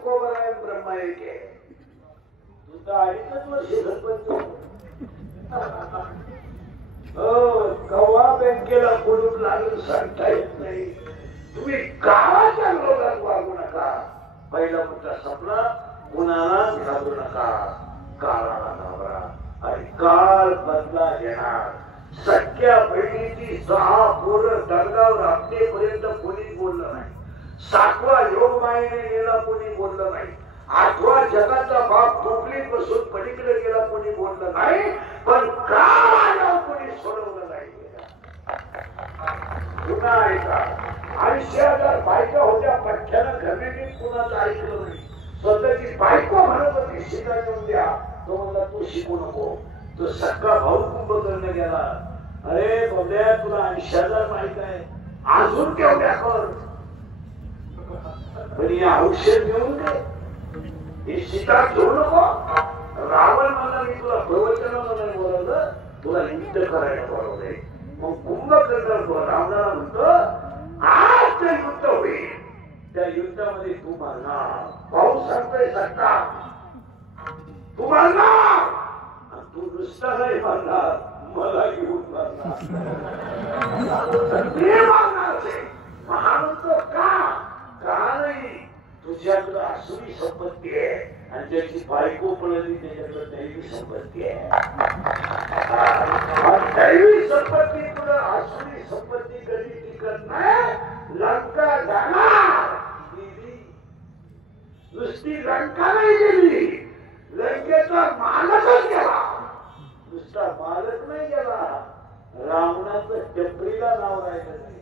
तुकोबराय ब्रह्मा एक आहे तुझा 2.5 वर्ष सरपंच कवा बँकेला कुलूप लागून सांगता येत नाही तुम्ही काळाच्या विरोधात वागू नका पहिला मुद्दा संपला कुणाला घाबरू नका काळाला घाबरा आणि काळ बदला घेणार सख्या बहिणीची 6 पोरं दर्गावर आपलेपर्यंत कोणी बोललं नाही 7वा योग मायेने गेला कोणी बोललं नाही 8वा जगाचा बाप टोपली बसून पलीकडे गेला कोणी बोललं नाही पण काळ आल्यावर कोणी सोडवलं नाही पुन्हा ऐका 80,000 बायका होत्या पठ्ठ्यानं घरने कुणाचं ऐकलं नाही स्वतःची बायको म्हणत होती शिका येऊन द्या तो म्हणला तू शिकू नको तो सगळा भाऊ कुंभकर्ण गेला अरे बघ्या तुला 80,000 बायका आहे अजून केवढ्या कर पण या औषध घेऊन दे ही सीता घेऊ नको रावण मला मी तुला प्रवचन म्हणायला बोलवलं तुला युद्ध करायला बोलवलंय मग कुंभकर्ण रावणाला म्हणतो आज ते युद्ध होईल त्या युद्धामध्ये तू मारणार भाऊ सांगतोय सत्ता तू मारणार तू नुसता नाही मारणार मला घेऊन मारणार महानंतर का नाही तुझ्याकडे आसुरी संपत्ती आहे आणि त्याची बायको पळली त्याच्याकडे दैवी संपत्ती आहे दैवी संपत्ती तुला आसुरी संपत्ती कधी टिकत नाही लंका जाणार नुसती लंका नाही गेली लंकेचा मालकच गेला नुसता मालक नाही गेला रावणाचं टपरीला नाव राहिलं नाही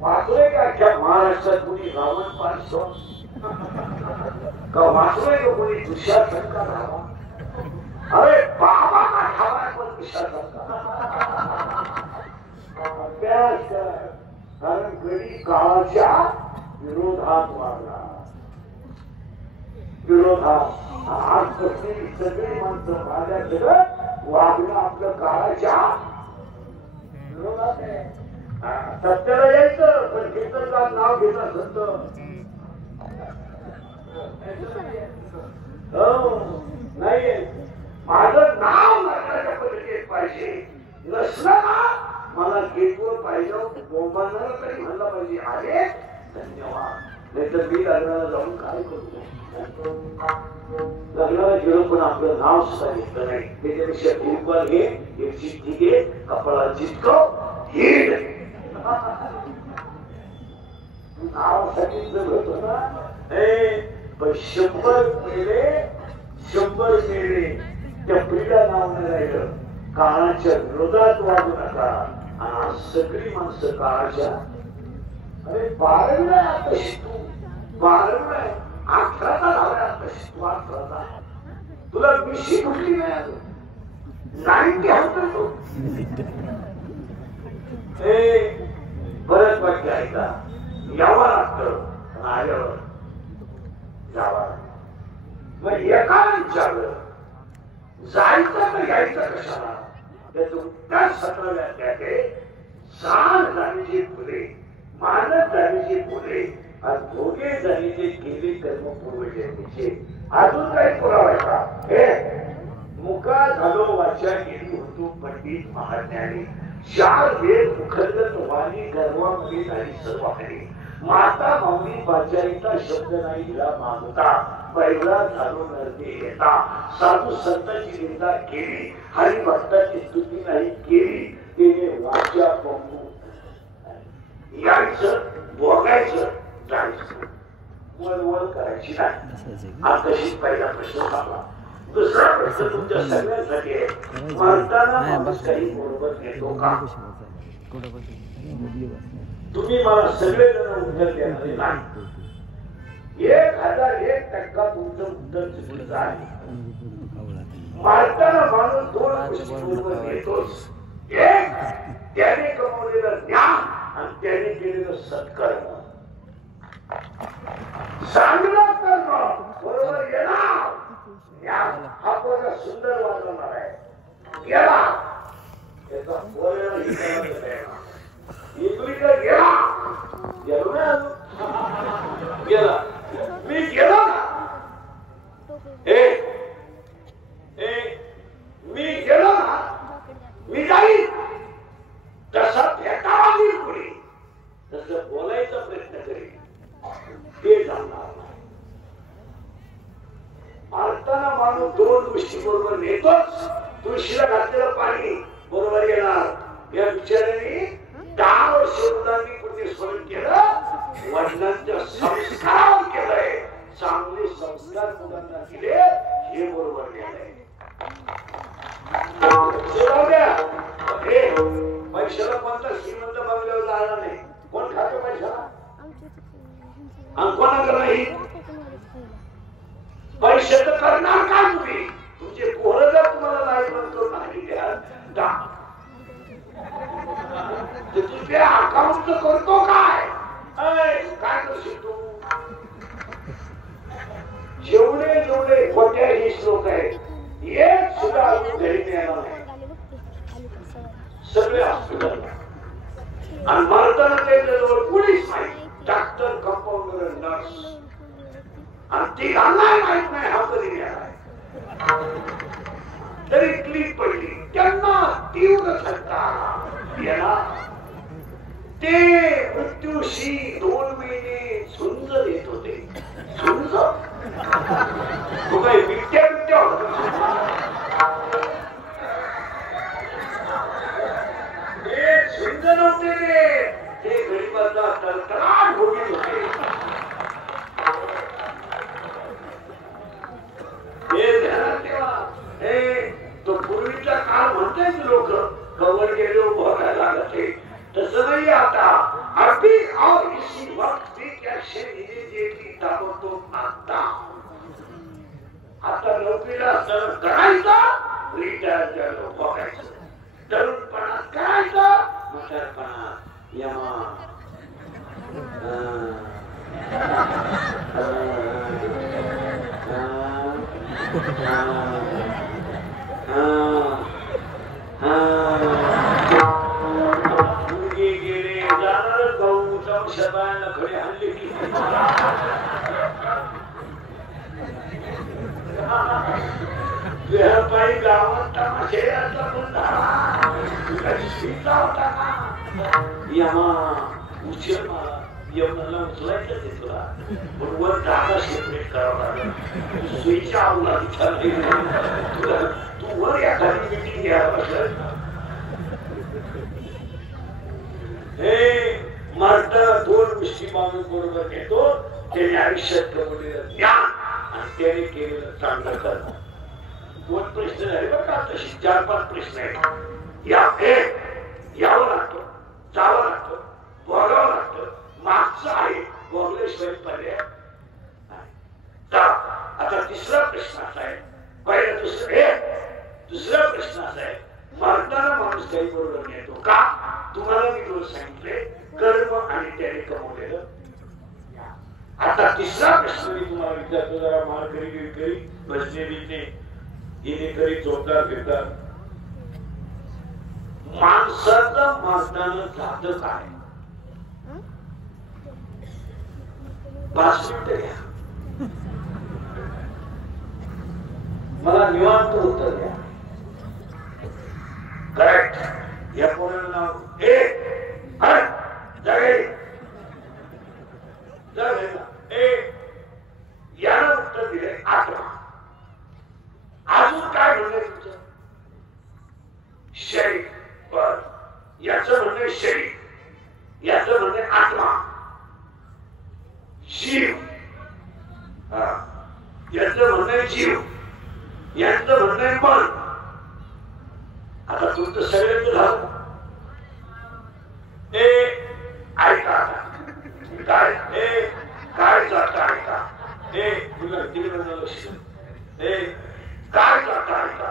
वाचलोय का अख्ख्या महाराष्ट्रात कुणी रावण पाडतो का वाचलोय का कुणी दुष्यासारखा राहा अरे बाबा का ठावा पण दुष्यासारखा अभ्यास कर कारण गडी काळाच्या विरोधात वागला विरोधात आज कसली सगळी माणसं माझ्याकडे वागणं आपलं काळाच्या विरोधात आहे सत्याला यायचं पण कीर्तनकार नाव घेता संत नाही माझं नाव लागण्याच्या पद्धतीत पाहिजे नसलं ना मला गेटवर पाहिजे बोंबांना तरी म्हणलं पाहिजे अरे धन्यवाद नाही तर मी लग्नाला जाऊन काय करतो लग्नाला गेलो पण आपलं नाव सुद्धा घेतलं नाही त्याच्यापेक्षा गिरपाल घे एक चिठ्ठी घे कपाळा चिटकव हे नावासाठी जर होतो ना पण 100 मेले त्या पिढीला नाव नाही राहिलं काळाच्या विरोधात वागू नका आणि सगळी माणसं काळाच्या अरे 12वी आता शिकू 12वी 18चा झाला आता शिकू 18चा तुला विशी कुठली नाही 90 होतं तो बरंच वाक्य ऐका यावं लागतं आल्यावर जावा मग एकाला विचारलं जायचं तर यायचं कशाला त्याचं उत्तर 17व्या त्याचे सार झालेचे फुले मानत झालेचे फुले आणि भोगे झालेचे गेले कर्म पूर्वजन्मीचे अजून काही पुरावायचा हे मुका झालो वाचा गेली होतो पंडित महाज्ञानी 4 वेद मुखंदत वाणी गर्वामध्ये नाही सर्वांनी माता माऊली बाचारीचा शब्द नाही दिला मागता बैला झालो नरते येता साधू संतांची निंदा केली हरिभक्ताची स्तुती नाही केली तिने वाचा बंबू यायचं बघायचं जायचं वळवळ करायची नाही आकर्षित पहिला प्रश्न झाला दुसरा प्रश्न तुमच्या सगळ्यांसाठी आहे मारताना माणूस काही बरोबर घेतो का तुम्ही मला सगळे जण उत्तर देणारे नाही 1001% तुमचं उत्तर चुकीचं आहे मारताना माणूस 2 गोष्टी बरोबर घेतोच एक त्याने कमवलेलं ज्ञान आणि त्याने केलेलं सत्कर्म चांगलं कर्म बरोबर येणार ज्ञान हा पोरगा सुंदर वाजवणार आहे गेला त्याचा पोरगा इकडे गेला गेलो ना गेला मी गोष्टी बरोबर नेतोच. तुळशीला घातलेलं पाणी बरोबर येणार. या बिचाऱ्याने 10 वर्ष मुलांनी पुण्यस्मरण केलं, वडिलांच्या संस्कारावर केलंय. चांगले संस्कार मुलांना केले, हे बरोबर केलंय. पैशाला कोणता श्रीमंत बंगल्यावर जाणार नाही. कोण खातो पैशाला? कोणाला नाही. पैसे तर करणार काय तुम्ही? तुमचे पोरं जर तुम्हाला नाही म्हणतो नाही तुझे अकाउंट करतो काय? काय करशील तू? जेवढे जेवढे खोट्या ही श्लोक आहेत एक सुद्धा घरी मिळाला नाही. सगळे हॉस्पिटल आणि मरताना त्यांच्याजवळ कुणीच नाही. डॉक्टर, कंपाऊंडर, नर्स आणि ती घालणार माहित नाही हा कधी मिळाला. तरी क्लिप पडली. त्यांना तीव्र झटका गेला. ते मृत्यूशी 2 महिने झुंज देत होते. झुंज तू काही बिट्या बिट्या होत. झुंज नव्हते ते गरीबाचा तळतळाट भोगीत होते. तो पूर्वीचा काळ म्हणते लोक कवर गेले बघायला लागते. तसं नाही आता. अभी और इसी वक्त भी कैसे ताबडतोब आता. आता नोकरीला असताना करायचं, रिटायर झालो बघायचं. तरुणपणात करायचं, म्हातारपणात यमा. मुलगी गेले जाणारच भाऊ शबायला खडे हल्ले की पायी गावात तमाशेचा होता का? यमा उशीर मला यमनाला उचलायचं ते तुला, पण वर जागा सेपरेट करावं लागलं. सुईच्या आवला तुला तू वर एखादी मिटिंग घ्यायला बसलं. हे मारता 2 गोष्टी माणूस बरोबर घेतो. त्याने आयुष्यात कमवलेलं ज्ञान आणि त्याने केलेलं चांगलं कर्म. 2 प्रश्न झाले बरं का. तशी 4-5 प्रश्न आहेत. यावं लागतं, जावं लागतं, बघावं लागतं. मागचं आहे बघल्याशिवाय पर्याय. आता 3रा प्रश्न असा आहे. पहिला दुसरा प्रश्न असा आहे, मरताना माणूस काही बरोबर नेतो का? तुम्हाला मी 2 सांगितले, कर्म आणि त्याने कमवलेलं. आता 3रा प्रश्न मी तुम्हाला विचारतो. जरा मारकरी करी बसलेली हिने करी जोरदार फिरतात. माणसाचं मरताना जातं काय? 5 मिनिटं घ्या, मला निवांत उत्तर द्या. करेक्ट. या कोणाला नाव याला उत्तर दिले आत्मा. अजून काय म्हणणं तुमचं? शरीर. बर, याचं म्हणणं शरीर, याचं म्हणणं आत्मा. जीव, याचं म्हणणं जीव, यांचं म्हणणं मन. आता तुमचं सगळ्यांचं झालं. ऐका काय जात ऐका. तुला लक्ष काय जात ऐका.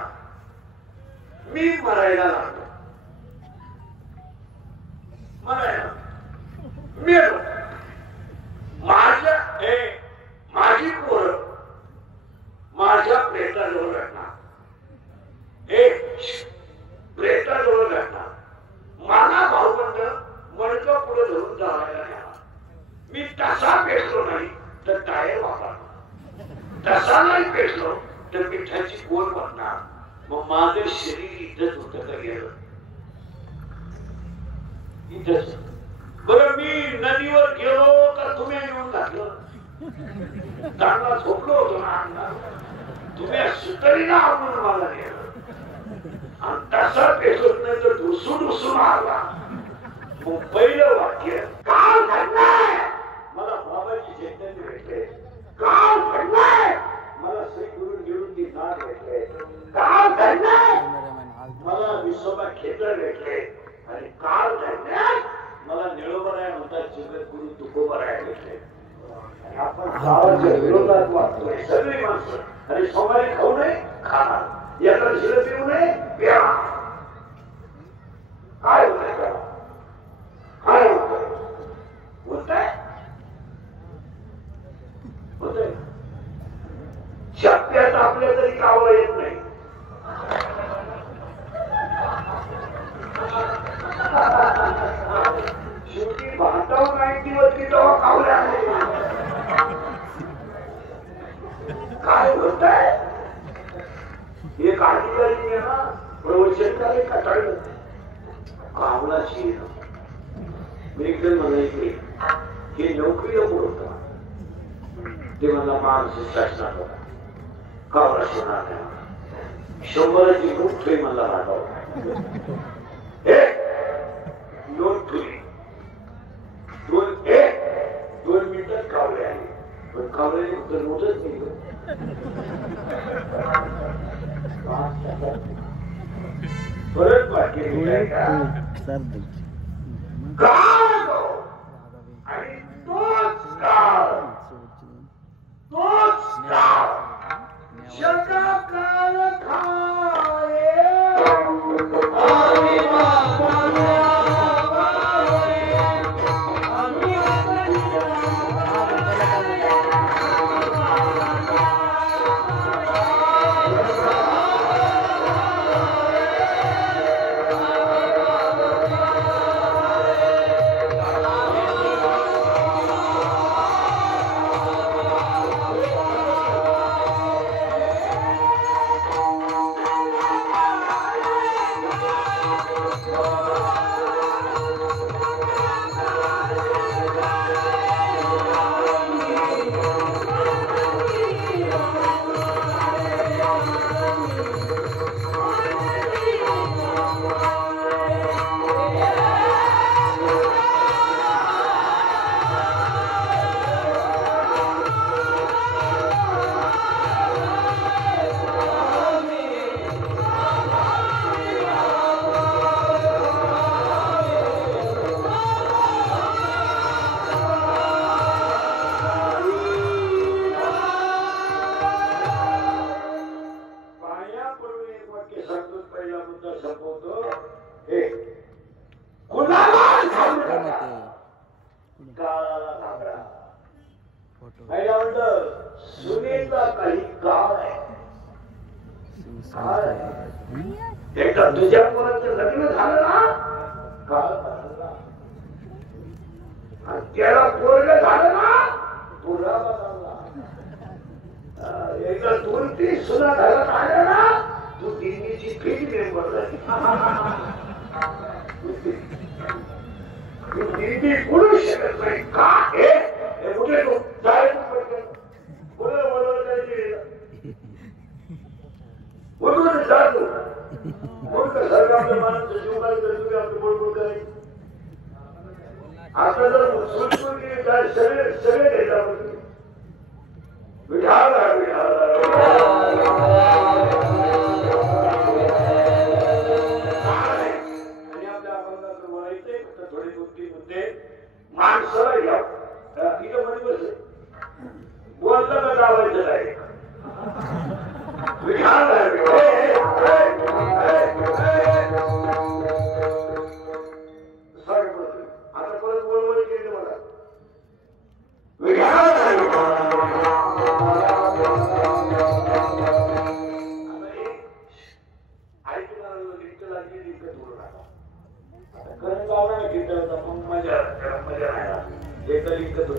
मी मरायला लागलो, मेलो. माझी पोरं माझ्या प्रेताजवळ राहणार. प्रेताजवळ राहणार. मला भाऊबंद मडकं पुढे धरून जावायला येणार. मी तसा पेटलो नाही तर टायर वापरणार. तसा नाही पेटलो तर मिठाची गोल बनणार. मग माझं शरीर इथंच होत का गेलं? इथंच. बरं, मी नदीवर गेलो का तुम्ही येऊन घातलं? चांगला झोपलो होतो ना. तुम्ही सुतरीला आणून मला नेलं आणि तसा पेटत नाही तर ढुसून आला. मग पहिलं वाक्य काल घडलंय मला बाबाची चैतन्य भेटले, काल घडलंय मला श्री गुरु निवृत्ती नाथ भेटले, काल घडलंय मला विश्वभा खेत्र भेटले आणि काल घडल्यात मला निळोबराय म्हणतात जगद्गुरु तुकोबराय भेटले. आपण गावाच्या विरोधात वागतोय सगळी माणसं आणि सोमवारी खाऊ नये खाणार, एकादशीला पिऊ नये प्या. काय होतंय का काय होतंय होतंय होतंय शक्यात आपल्या तरी कावं येत नाही. शेवटी भातावर नाही दिवस की तेव्हा कावल्या काय होत आहे. एक अधिकारी ना प्रवचनकारी कटाळलं कावलाची मी एकदम म्हणायचे हे नोकरीला बोलता ते मला मानसिक शासनात होता कावला शिवणार नाही 100ची नोट ठेवी मला राहतो नोट ठेवी 2 मिनिटात कावले आले पण कावल्याने उत्तर मोठच नाही. परत वाक्य आणि तोच काळ सदा काळ खाये एकदा तुझ्या पोराचं लग्न झालं ना त्याला पोरग झालं ना पुरा बदलला. एकदा 2-3 सुना घरात आल्या ना तू दिल्लीची फीट मेंबर झाली. दिल्ली करू शकत नाही का हे कुठे जायचं आपल्या माणसं जीव काय तुम्ही आपलं बोलबोल करायचं. आता जर सगळे घेतात विठाल आणि आपल्या अभंगात बोलायचे थोडे 2-3 मुद्दे माणसाला घ्या इथं मध्ये बस बोललं का लावायचं नाही विठाल आता परत बोलवलं केलं मला ऐकणार लिंक लागली लिंक बोलू नका कारण लावला ना कीर्तनाचा मग मजा नाही एकदा लिंक तो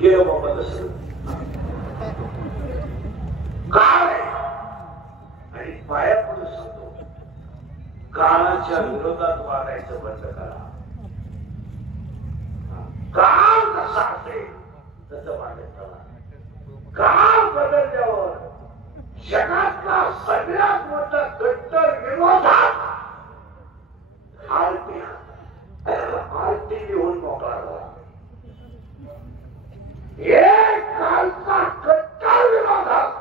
गेलो बाबा तसं काय आणि पाया पडून सांगतो काळाच्या विरोधात वागायचं बंद करा. काळ कसा असेल तसं वागायचं. काळ बदलल्यावर जगातला सगळ्यात मोठा कट्टर विरोधात आरती आरती लिहून मोकळा झाला. एक कालचा कट्टर विरोधात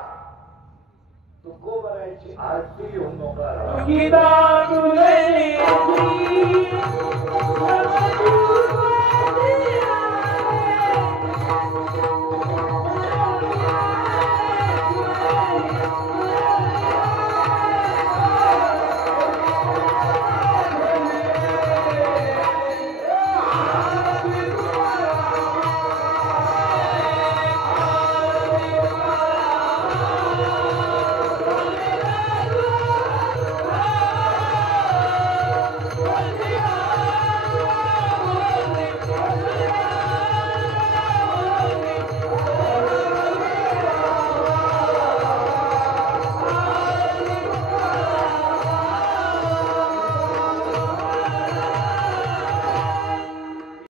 तुकोबरायची आरती लिहून मोकळा झाला.